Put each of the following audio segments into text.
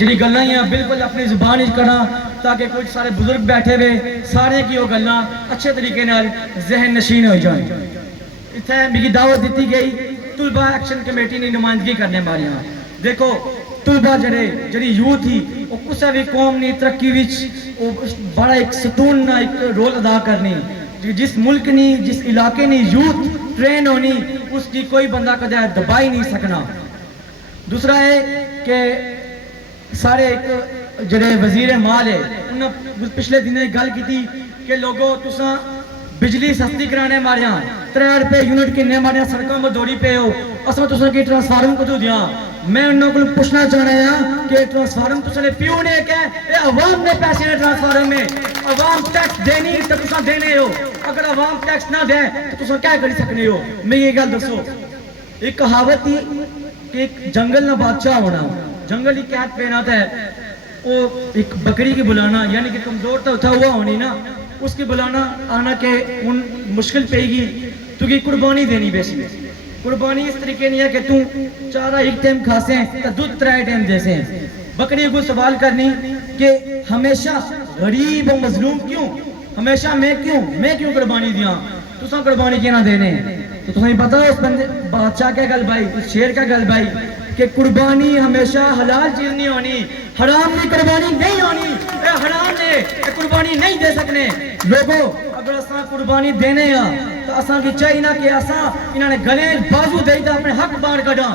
جڑی گلاں ہیں بالکل اپنی زبان وچ کراں تاکہ کچھ سارے بزرگ بیٹھے ہوئے سارے کی وہ گلاں اچھے طریقے نال ذہن نشین ہو جائیں. اتنے میری دعوت دیتی گئی طلبہ ایکشن کمیٹی نے نمائندگی کرنے والی. دیکھو طلبہ جڑی یوتھ ہی وہ کسے بھی قوم نے ترقی وچ بڑا ایک ستون نہ ایک رول ادا کرنی. جس ملک نی جس علاقے نی یوتھ ٹرین ہونی اس کی کوئی بندہ کدے دبائی نہیں سکنا. دوسرا ہے کہ سارے ایک جڑے وزیر مال ہے انہوں پچھلے دنوں گل کی تھی کہ لوگوں تساں بجلی سستی کرانے ماریاں 3 روپے یونٹ کنے ماریاں سڑکوں میں دوڑی پے ہو اساں تساں کی ٹرانسفارم کدوں دیاں. میں انہوں کو پوچھنا چاہنا ہے کہ ٹرانسفارم تساں نے پیو نے کہ اے عوام نے پیسے نے ٹرانسفارم میں عوام ٹیکس دینی تو تساں دینے ہو. اگر عوام ٹیکس نہ دے تو تساں کیا کر سکنے ہو. میں یہ گل دسو ایک کہاوت تھی کہ ایک جنگل نہ بادشاہ ہونا جنگل ہی قید پہنا ہے وہ ایک بکری کی بلانا یعنی کہ کمزور تو اٹھا ہوا ہونی نا اس کی بلانا آنا کہ ان مشکل پہ گی تو کی قربانی دینی بیسی. قربانی اس طریقے نہیں ہے کہ تم چارہ ایک ٹائم کھاسیں تو دودھ 3 ٹائم دیسیں. بکری کو سوال کرنی کہ ہمیشہ غریب و مظلوم کیوں ہمیشہ میں کیوں قربانی دیاں تو ساں قربانی کیا نہ دینے. تو تمہیں پتا ہے اس بندے بادشاہ کیا گل بھائی اس شیر کا گل بھائی کہ قربانی ہمیشہ حلال چیز نہیں ہونی حرام کی قربانی نہیں ہونی. اے حرام نے اے قربانی نہیں دے سکنے. لوگوں اگر اساں قربانی دینے ہاں تو اساں کی چاہیے نا کہ اساں انہوں نے گلے بازو دے تا اپنے حق بانٹ کڈاں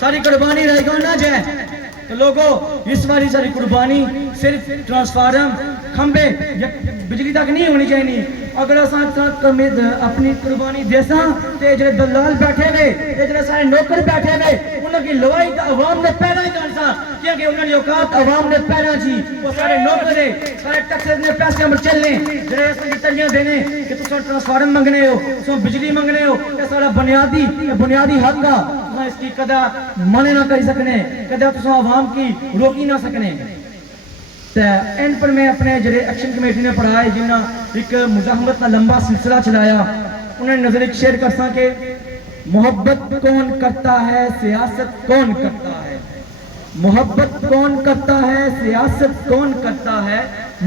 ساری قربانی رہ گا نہ جائے. تو لوگوں اس باری ساری قربانی صرف ٹرانسفارم کھمبے بجلی تک نہیں ہونی چاہیے. اگر اساں اپنی قربانی دیساں تے جڑے دلال بیٹھے ہوئے تے جڑے سارے نوکر بیٹھے ہوئے انہاں کی لوائی تو عوام نے پہلا ہی کرساں کیونکہ انہاں کی اوقات عوام نے پہلا جی وہ سارے نوکر نے سارے ٹیکسز نے پیسے ہم چلنے جڑے اس کی تلیاں دینے کہ تساں ٹرانسفارم منگنے ہو تساں بجلی منگنے ہو یہ سارا بنیادی حق ہے. تساں اس کی کدا منع نہ کر سکنے کدا تساں عوام کی روکی نہ سکنے. اینڈ پر میں اپنے جڑے ایکشن کمیٹی نے پڑھائے جنہاں ایک مزاحمت کا لمبا سلسلہ چلایا انہوں نے نظر ایک شعر کرساں کہ محبت کون کرتا ہے سیاست کون کرتا ہے محبت کون کرتا ہے سیاست کون کرتا ہے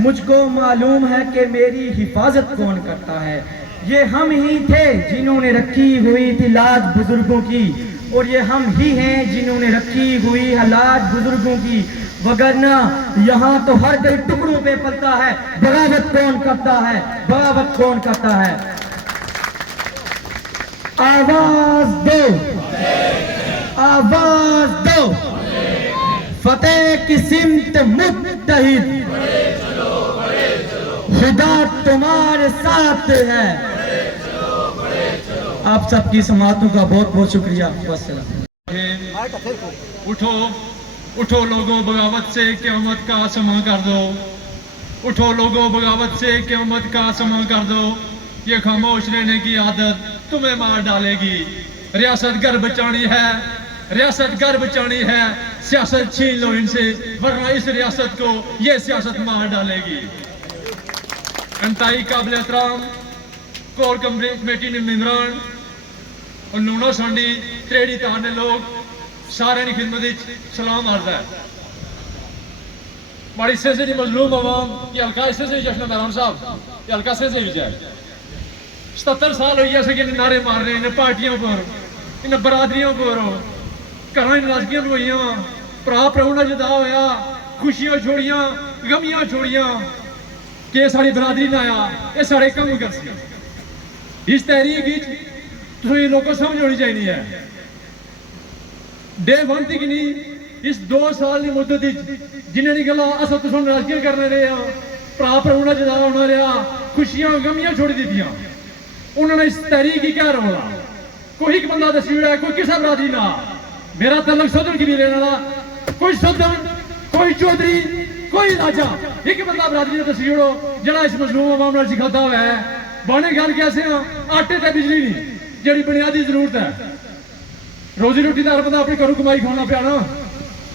مجھ کو معلوم ہے کہ میری حفاظت کون کرتا ہے. یہ ہم ہی تھے جنہوں نے رکھی ہوئی تھی لاج بزرگوں کی اور یہ ہم ہی ہیں جنہوں نے رکھی ہوئی ہے لاج بزرگوں کی وگرنہ یہاں تو ہر دل ٹکڑوں پہ پلتا ہے بغاوت کون کرتا ہے بغاوت کون کرتا ہے. آواز دو فتح کی سمت متحد خدا تمہارے ساتھ ہے. آپ سب کی سماعتوں کا بہت بہت شکریہ. اٹھو لوگوں بغاوت سے قیامت کا سما کر دو. اٹھو لوگوں بغاوت سے قیامت کا سما کر دو. یہ خاموش رہنے کی عادت تمہیں مار ڈالے گی. ریاست گھر بچانی ہے ریاست گھر بچانی ہے سیاست چھین لو ان سے ورنہ اس ریاست کو یہ سیاست مار ڈالے گی. انتہائی قابل احترام کور کمیٹی نے ممبران اور نونو سانڈی تریڑی تانے لوگ سارے نے خدمت سلام عرض ہے. بڑی سے مظلوم عوام یہ حلقہ سے جشن مہران صاحب یہ حلقہ سے جائے 77 سال ہوئی ایسے کہ نعرے مار رہے ہیں انہیں پارٹیوں پر انہیں برادریوں پر گھراں ناراضگیاں بھی ہوئی پرا پراؤنا جدا ہویا خوشیاں چھوڑیاں غمیاں چھوڑیاں کہ یہ ساری برادری نہ آیا یہ سارے کم کر سی. اس تحریک تو یہ لوگوں سمجھ ہونی چاہیے ہے ڈے ون تک نہیں اس 2 سال کی مدت جنہیں نہیں گلا اصل تو ناراضگیاں کرنے رہے ہیں پرا پراؤنا جدا ہونا رہا خوشیاں غمیاں چھوڑ دیتیاں. انہوں نے اس تحریک کی کیا رولا کوئی ایک بندہ دسیڑ ہے کوئی کسا برادری نہ میرا تعلق صدر کی نہیں رہنے والا کوئی صدر کوئی چودھری کوئی راجہ ایک بندہ برادری نے دسیڑ ہو جڑا اس مظلوم عوام نے سکھاتا ہوا ہے. بانے گل کیسے ہیں آٹے تے بجلی نہیں جڑی بنیادی ضرورت ہے. روزی روٹی تو ہر بندہ اپنی گھروں کمائی کھانا پیا نا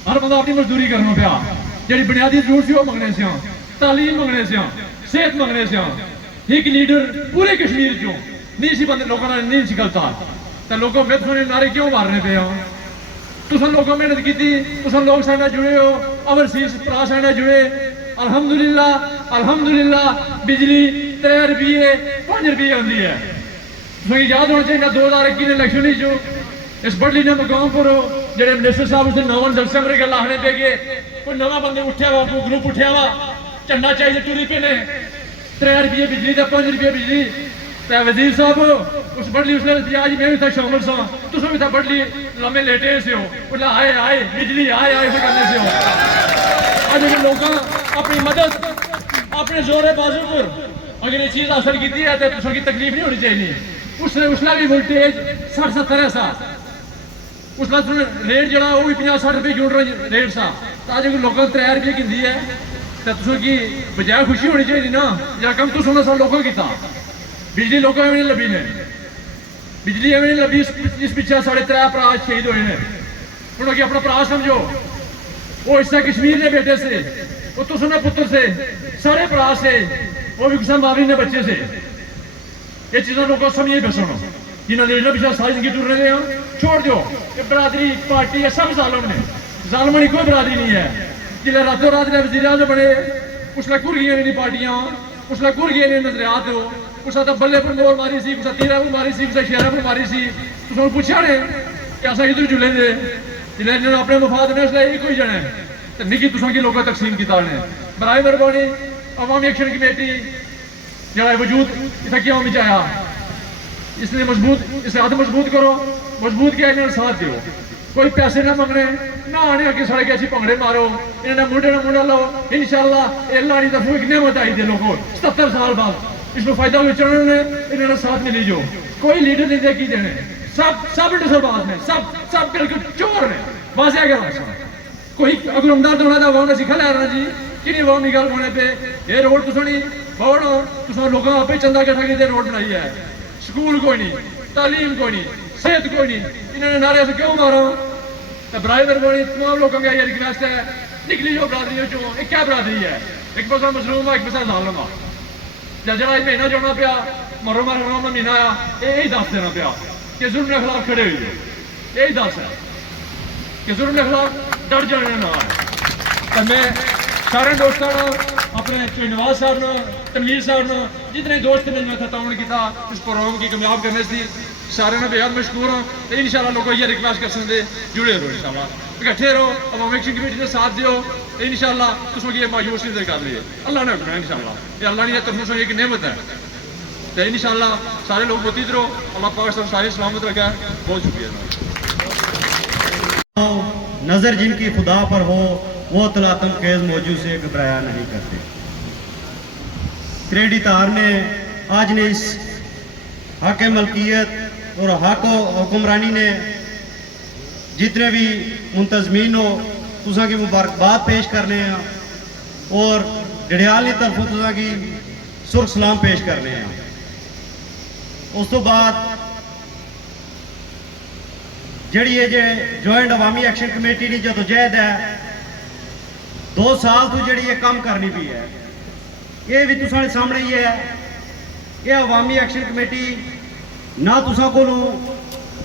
ہر بندہ اپنی مزدوری کرنا پیا جڑی بنیادی ضرورت سی وہ منگنے سے تعلیم منگنے سے صحت منگنے سے ایک لیڈر پورے کشمیر چوں نہیں سی بندے لوگوں نے نہیں سکلتا تو لوگوں پھر سونے نعرے کیوں مارنے پہ तुसां लोगों मेहनत की, तुसां लोग साढ़े जुड़े हो, ओवरसीज भरा साढ़े जुड़े। अल्हम्दुलिल्लाह बिजली 3 रुपये 5 रुपये आती है। तुसें याद होना चाहिए 2021 इलेक्शन जो इस बड़ली ने मकाम पर जेडे मिनिस्टर साहब उस नवा जलसे मेरे गल आखने पे गए, कोई नवा बंदे उठा वा, कोई ग्रुप उठा वा, झंडा चाहिए टुरी पे ने 3 रुपये बिजली का 5 रुपये बिजली। वजीर साहब उस बड़ली उसने आज मैं भी था शामिल सा, तुम भी था बड़ली लम्बे लेटे से हो, बोला आए बिजली आए करने से हो। आज लोग अपनी मदद अपने जोरे बाजू पर अगर ये चीज हासिल की है तो तुम की तकलीफ नहीं होनी चाहिए। उसला भी वोल्टेज 60-70 है सा, उसला रेट जरा वो भी 50-60 रुपये यूनिट रेट सा। आज अगर लोगों 3 रुपये की है तो तुम की बजाय खुशी होनी चाहिए ना, जरा कम तो सुना सा लोगों की था। बिजली लोगों में नहीं लभी ने, बिजली में नहीं लभी। इस पिछले 3.5 भरा शहीद हुए हैं। उन्होंने अपना भरा समझो, वो हिस्सा कश्मीर के बेटे से, वो तो सुना पुत्र से, सारे भरा से, वो भी किसान मावरी ने बच्चे से। ये चीज़ों लोगों को समझिए बस सुनो, जिन्होंने पिछले सारी जिंदगी टूर रहे हैं छोड़ दो। ये बरादरी पार्टी है, सब जालम ने, जालम की कोई बरादरी नहीं है। जिले रातों रात ने वजीर आज़म बने, उसने घुर गई नहीं पार्टियां, उसने घुर गई नहीं नजरियात हो, उसने तो बल्ले पर मोर मारी सी, उसने तीरा पर मारी सी, उसने शेरा पर मारी सी। तो पूछा ने कि असा इधर जुले दे जिले ने अपने मफाद ने उसने एक ही जने तो निकी तुसा की लोगों तकसीम किया ने। बराए मेहरबानी अवामी एक्शन कमेटी जरा वजूद इतना क्यों में आया, इसलिए मजबूत, इसे हाथ मजबूत करो, मजबूत किया इन्होंने साथ दो। कोई पैसे ना मंगने ना आने आके सड़क ऐसी भंगड़े मारो, इन्होंने मुंडे ना मुंडा लो। इंशाअल्लाह अल्लाह नी तरफों एक नेमत आई दे लोगों 77 साल बाद इसको फायदा विचरण ने इन्होंने साथ मिली जो। कोई लीडर नहीं दे की देने, सब डसरबाज ने, सब बिल्कुल चोर ने। वाजे अगर कोई अगर उमदार दोना था वहां सिखा लै रहा जी कि नहीं वहां निकल होने पे ये रोड तुसा नहीं बोर्ड तुसा लोगों आपे चंदा इकट्ठा की रोड बनाई है। स्कूल कोई नहीं, तालीम कोई नहीं, सेहत कोई नहीं, इन्होंने नारे से क्यों मारा। तो बराए मेहरबानी तमाम लोगों का ये रिक्वेस्ट है, निकली जो बरादरियों चो एक क्या बरादरी है, एक पासा मजलूम है एक पासा जालिम है। जरा महीना जोड़ना पिया मरो मारो महीना आया यही दस देना पिया कि जुल्म के खिलाफ खड़े हुए, यही दस है कि जुल्म के खिलाफ डर जाने ना। तो मैं सारे दोस्तों अपने नवाज साहब ने, तनवीर साहब ने, जितने दोस्त ने मैं ताउन किया इस प्रोग्राम की कामयाब करने से सारे ने बेहद मशहूर हाँ। तो इंशाल्लाह लोग ये रिक्वेस्ट कर सकते जुड़े रहो, इंशाल्लाह इकट्ठे रहो, अवामी एक्शन कमेटी के साथ दो। इंशाल्लाह तुम ये मायूसी नहीं कर लिए, अल्लाह ने रखना इंशाल्लाह, ये अल्लाह की तरफ से एक नेमत है। तो इंशाल्लाह सारे लोग मुतीद रहो, अल्लाह पाकिस्तान सारी सलामत रखा है। बहुत शुक्रिया। नजर जिनकी खुदा पर हो वो तलातम खेज मौजूद से घबराया नहीं करते। क्रेडिटार ने आज ने इस हक मलकियत और हक हुक्मरानी ने जितने भी मुंतजमीन हो तुसा की मुबारकबाद पेश करने हैं और डडियाल की तरफों तुसा की सुर्ख सलाम पेश करने हैं। उस तो बाद जड़ी ये जॉइंट अवामी एक्शन कमेटी की जदोजहद है 2 साल तो जड़ी ये काम करनी भी है, ये भी तुसारे सामने ही है। ये अवामी एक्शन कमेटी ना तुसा को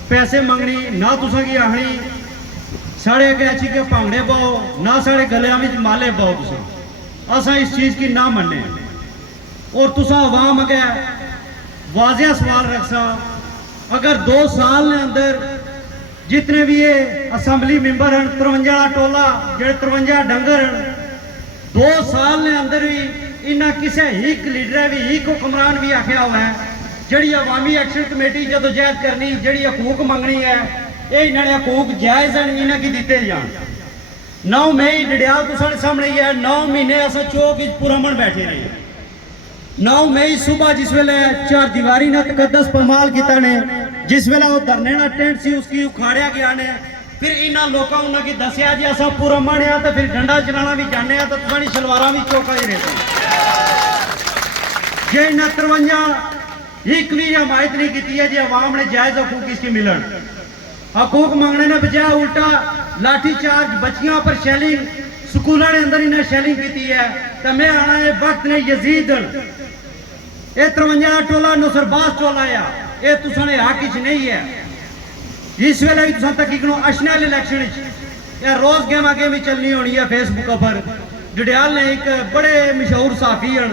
पैसे मंगनी ना तुसा की आखनी साढ़े अगे अच्छी के भांगड़े पाओ ना साढ़े गलियां में माले पाओ। तुसा असा इस चीज़ की ना मन्ने और तुसा अवाम अगे वाजिया सवाल रख सा, अगर 2 साल ने अंदर जितने भी ये असम्बली मैंबर हैं 53 टोला जो 53 डंगर हैं 2 साल ने अंदर भी इन्हें किसी एक लीडर भी एक हुक्मरान भी आख्या हुआ है जी अवामी एक्शन कमेटी जदोजहद करनी जी हकूक मंगनी है ये इन्होंने हकूक जायज़ हैं इन्हें की दिते जान। 9 मई डडियाल तो साढ़े सामने ही है 9 महीने अस चौक पुरमन बैठे रहे। 9 मई सुबह जिस वेले 4 दीवारी ने तकद्दस पमाल किया ने जिस वेले वो धरने का टेंट सी उसकी उखाड़िया गया ने फिर इन्होंने लोगों उन्होंने दसिया जी अस पुरमन आ तो फिर डंडा चलाना भी जाने तो तुम्हारी शलवारा भी चौका ही रहते जे इन्हें 53 एक भी हमायत नहीं की है जी अवाम ने जायज़ हकूक इसकी मिलन हकूक मंगने ने बजाय उल्टा लाठी चार्ज बच्चियों पर शैलिंग स्कूलों के अंदर इन्हें शैलिंग की है। तो मैं आना है वक्त ने यजीद ये 53 टोला नसरबाज टोला आ ये तुसा ने हक नहीं है। इस वेले भी तुसां तकीकनो अशनल इलेक्शन या रोज गेम आगे भी चलनी होनी है फेसबुक पर जड़ियाल ने एक बड़े मशहूर साफी हैं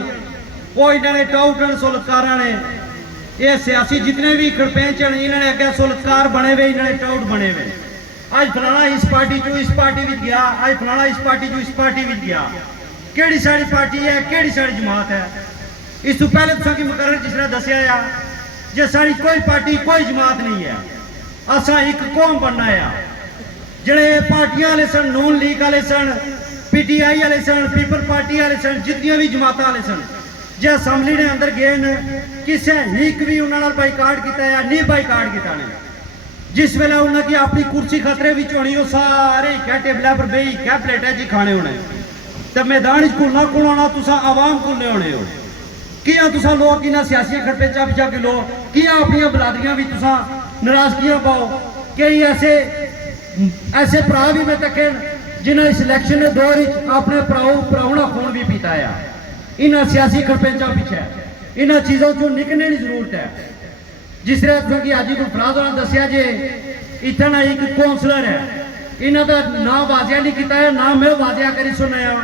वो इन्होंने टाउट सुलतकार ने ये सियासी जितने भी सरपंच हैं इन्होंने अगे सुलतकार बने हुए इन्होंने टाउट बने हुए आज फलाना इस पार्टी चो इस पार्टी में गया आज फलाना इस पार्टी चो इस पार्टी में गया केड़ी साड़ी पार्टी है केड़ी साड़ी जमात है इस तो पहले तुसा की मुकर्रर जिसने दसिया है जे साड़ी कोई पार्टी कोई जमात नहीं है असा एक कौम बनना है जड़े पार्टियां वाले सन नून लीग वाले सन PTI वाले सन पीपल पार्टी वाले सन जितनी भी जमात वाले सन जे असैम्बली ने अंदर गए न किसे एक भी उन्होंने बाईकाट किया या नहीं बाईकाट किया ने जिस वेले उन्होंने अपनी कुर्सी खतरे में होनी वो सारे क्या टेबल पर बही क्या प्लेटा जी खाने होने तो मैदान घुलना घुलाना तुसा आवाम घुलने होने हो किया तुसा लोग इन्होंने सियासी खड़पे चाप चाप के लोग किया अपनी बरादरियां भी तुसा नाराजगियां पाओ कई ऐसे भरा भी मैं तक जिन्हें इस इलेक्शन के दौर अपने भरावना खून भी पीता है इन्होंने सियासी खड़पेंचा पीछे इन्होंने चीज़ों को निकलने की जरूरत है जिस तरह कि अज को फराज ने दसिया जे इतना एक कौंसलर है इन्हों का ना वाजिया नहीं किया है ना मैं वाजिया करी सुनाया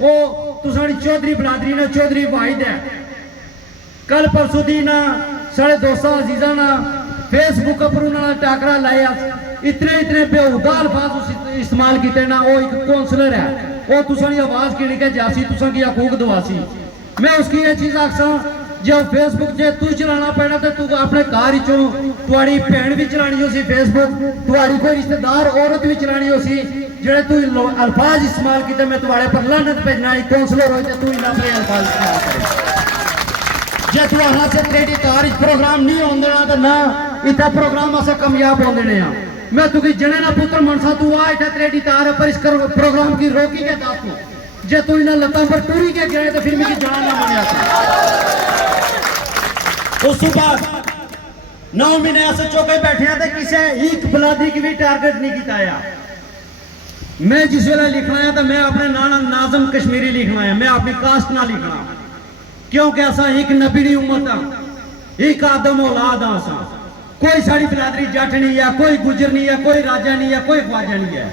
वो तुसानी चौधरी बरादरी ने चौधरी वाहिद है कल परसों दी ना साढ़े दोस्तों अजीजा ना फेसबुक पर उन्होंने टाकरा लाया इतने बेहुदा अल्फाज इस्तेमाल किए ना वो एक कौंसलर है वो तुसानी आवाज किणी के जासी तुसा की हकूक दवासी मैं उसकी ये चीज आखसा जो फेसबुक जे तू चलाना पैना तो तू अपने घर चो तुहाड़ी भैन भी चलानी हो सी फेसबुक तुहाड़ी कोई रिश्तेदार औरत भी चलानी हो सी जेड़े तू अल्फाज इस्तेमाल किए मैं तुम्हारे पर लानत भेजना एक कौंसलर हो तू इन्ना अपने अल्फाज इस्तेमाल करे जे तू आना से तेरी तारीख प्रोग्राम नहीं होने देना तो ना इतना प्रोग्राम अस कामयाब हो देने मैं तुकी जने ना पुत्र मनसा तू आ इतना तेरी तार पर इस प्रोग्राम की रोकी के दास को जे तू इन्हें लता पर टूरी के गिरे तो फिर मेरी जान ना मानिया उस बाद 9 महीने ऐसे चौके बैठे थे किसी एक बलादी की भी टारगेट नहीं किया मैं जिस वेले लिखना है तो मैं अपने नाना नाजम कश्मीरी लिखना है मैं अपनी कास्ट ना लिखना क्योंकि असा एक नबी उम्मत हाँ एक आदम औलाद हाँ असा कोई साड़ी बिरादरी जट नहीं है कोई गुजर नहीं है कोई राजा नहीं है कोई ख्वाजा नहीं है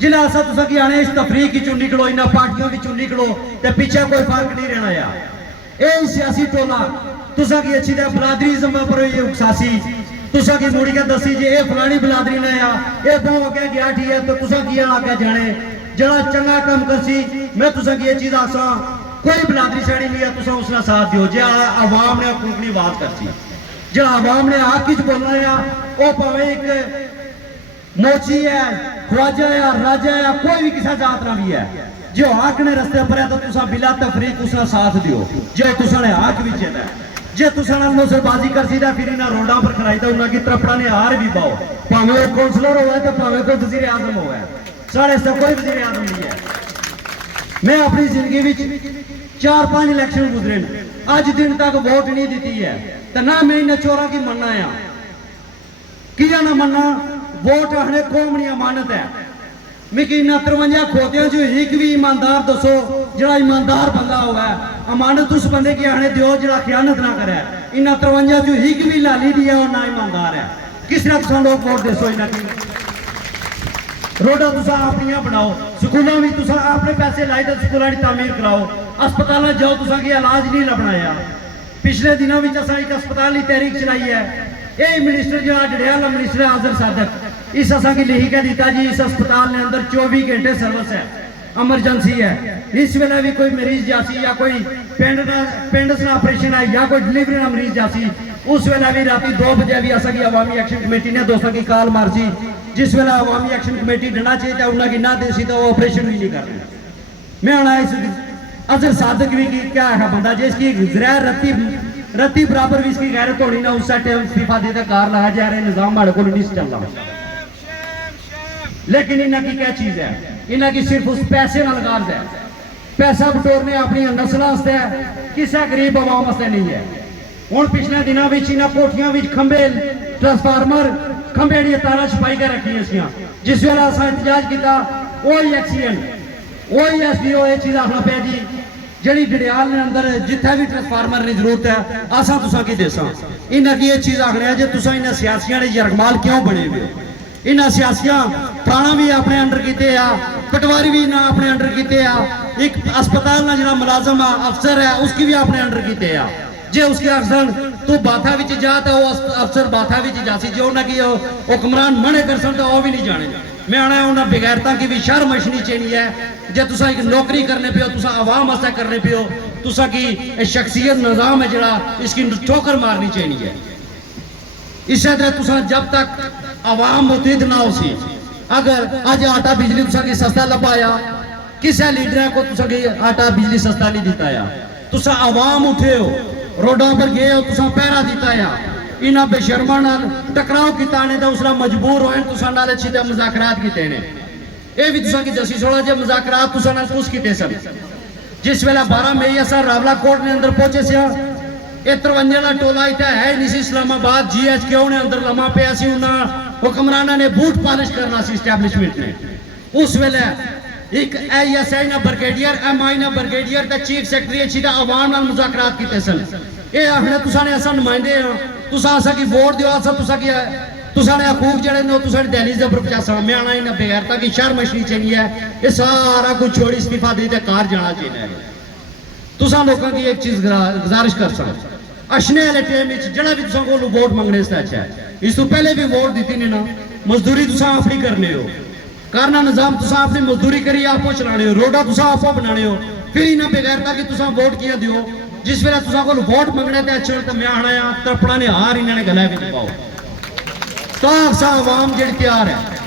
जिला असा तुसा की आने इस तफरीक चो निकलो इन्होंने पार्टियों की निकलो तो पीछे कोई फर्क नहीं रहना यार ये सियासी टोला तुसा की अच्छी तरह बिरादरी जमा पर ये उकसासी तुसा की मुड़ी के दसी जे ये फलानी बिरादरी ने आ ये दो अगे गया ठीक है तो तुसा की आगे जाने जरा चंगा काम करसी मैं तुसा की ये चीज आसा कोई बिरादरी साड़ी नहीं है तुसा उसका साथ दियो जे आवाम ने अपनी बात करसी जो आवाम ने हक च बोलना है वो भावे एक मोची है ख्वाजा है राजा है कोई भी किसी जात ना भी है जो हक ने रस्ते पर है तो तुसा बिला तफरीक उसका साथ दियो जो तुसा ने हक विच है जे तुसा ना नौसरबाजी कर सीधा फिर इन्हें रोडा पर खड़ाई तो उन्होंने तरफड़ा ने हार भी पाओ भावे वो कौंसलर हो तो भावे कोई वजीर आजम हो साढ़े से कोई वजीर आजम नहीं है मैं अपनी जिंदगी में 4-5 इलेक्शन गुजरे अज दिन तक वोट नहीं दी है तो ना मैं इन चोरा की मनना है किया ना मनना वोट आने कौम अमानत है मिकी इन 53 खोतियों जो एक भी ईमानदार दसो जरा ईमानदार बंदा हुआ है अमानत उस बंदे की आने दियो जरा खयानत ना करे इन 53 जो एक भी लाली दी है और ना ईमानदार है किस तरह तुम लोग वोट दसो इन्हें रोडा तुसा अपनिया बनाओ स्कूलों में तुसा अपने पैसे लाई तो स्कूलों की तामीर कराओ अस्पताल जाओ तुसा की इलाज नहीं लभना यार पिछले दिनों में असा एक अस्पताल की तहरीक चलाई है ये मिनिस्टर जो डड़ियाल मिनिस्टर आजर सादक इस असा की लिखी के दिता जी इस अस्पताल ने अंदर 24 घंटे सर्विस है एमरजेंसी है इस वेले भी कोई मरीज जासी या कोई पिंड से ऑपरेशन है या कोई डिलीवरी ना मरीज जासी उस वेले भी रात 2 बजे भी असा की अवामी एक्शन कमेटी ने दोस्तों की कॉल मारसी जिस वेले अवामी एक्शन कमेटी डना चाहिए तो उन्होंने ना देसी तो ऑपरेशन भी नहीं करना मैं आना इस अजर सादक भी क्या है बंदा जिसकी जरैर रत्ती बराबर भी इसकी गैरत होनी ना उस टाइम फीफा देता कार लाया जा रहा है निजाम हमारे को नहीं चल रहा लेकिन इन्हें की क्या चीज है इन्हें की सिर्फ उस पैसे नाल गार्ज है पैसा बटोरने अपनी नस्लों वास्ते है किसी गरीब आवाम वास्ते नहीं है हुण पिछले दिनों में इन्होंने कोठियां में खंबे ट्रांसफार्मर खंबे दी तारा छपाई कर रखी सी जिस वेले असां एहतजाज किया वही एक्सीडेंट वही SPO ये चीज आखना पे जी ਜਿਹੜੀ ਡੜਿਆਲ ਦੇ ਅੰਦਰ ਜਿੱਥੇ ਵੀ ਟ੍ਰਾਂਸਫਾਰਮਰ ਦੀ ਜ਼ਰੂਰਤ ਹੈ ਆਸਾਂ ਤੁਸਾਂ ਕੀ ਦੇਸਾਂ ਇਹਨਾਂ ਕੀ ਇਹ ਚੀਜ਼ ਆਖਣਾ ਜੇ ਤੁਸਾਂ ਇਹਨਾਂ ਸਿਆਸੀਆਂ ਦੇ ਯਰਗਮਾਲ ਕਿਉਂ ਬਣੇ ਹੋਏ ਹੋ ਇਹਨਾਂ ਸਿਆਸੀਆਂ ਥਾਣਾ ਵੀ ਆਪਣੇ ਅੰਡਰ ਕੀਤੇ ਆ ਪਟਵਾਰੀ ਵੀ ਨਾ ਆਪਣੇ ਅੰਡਰ ਕੀਤੇ ਆ ਇੱਕ अस्पताल ना जरा मुलाजम अफसर है उसकी भी अपने अंडर कीते आ जे उसके अफसर तू बाथा विच जा तो अफसर बाथा विच जासी जो ना कि हुक्मरान मने कर सन तो वो भी नहीं जाने मैं आना उन्हें बेगैरता की भी शर्म मशनी चाहिए है जे तुसा एक नौकरी करने पे हो तुसा आवाम वास्ते करने पे हो तुसा की शख्सियत निजाम है जरा इसकी ठोकर मारनी चाहिए है इस तरह तुसा जब तक आवाम मुतहिद ना हो सी अगर आज आटा बिजली तुसा की सस्ता लपाया किसी लीडर को तुसा की आटा बिजली सस्ता नहीं दिता या तुसा आवाम उठे हो रोडों पर गए हो तुसा पहरा दिता या इन्हां बेशर्मा नाल टकराव कीता ने तो उसला मजबूर होए तुसा नाल अच्छी तरह मुज़ाकरात कीते ने ए भी तुसा की दसी सोला जे मुज़ाकरात तुसा नाल कुछ कीते सन जिस वेला 12 मई असा रावला कोट ने अंदर पहुंचे सी ए 53 दा टोला इत्थे है नहीं सी इस्लामाबाद GHQ ने अंदर लमा पिया सी उन्हां हुक्मरानां ने बूट पॉलिश करना सी एस्टैब्लिशमेंट ने उस वेले एक ASI ना ब्रिगेडियर MI ना ब्रिगेडियर दा चीफ सेक्रेटरी अच्छी दा आवाम नाल मुज़ाकरात कीते सन ए आखने तुसा ने असा नुमाइंदे हां तुसा असा की वोट दियो असा तुसा की तुसा ने हकूक जड़े ने तुसा दहलीज दे उपर पचासा मैं आना इन बेगैरता की शर्म मशनी चाहिए है ये सारा कुछ छोड़ी इस्तीफा दे ते कार जाना चाहिए है तुसा लोगों की एक चीज गुजारिश कर सकते अशने वाले टाइम विच जड़ा भी तुसा कोल वोट मंगने से अच्छा है इस तो पहले भी वोट दी ने ना मजदूरी तुसा अपनी करने हो करना निजाम तुसा अपनी मजदूरी करिए आपो चलाने हो रोडा तुसा आपो बनाने हो फिर इन्हें बेगैरता कि तुसा वोट किया दियो जिस वेले तुसा कोल वोट मंगने ते अच्छे तो मैं आना तड़पड़ा ने हार इन्होंने गला विच पाओ तो आवाम जेड़ी तैयार है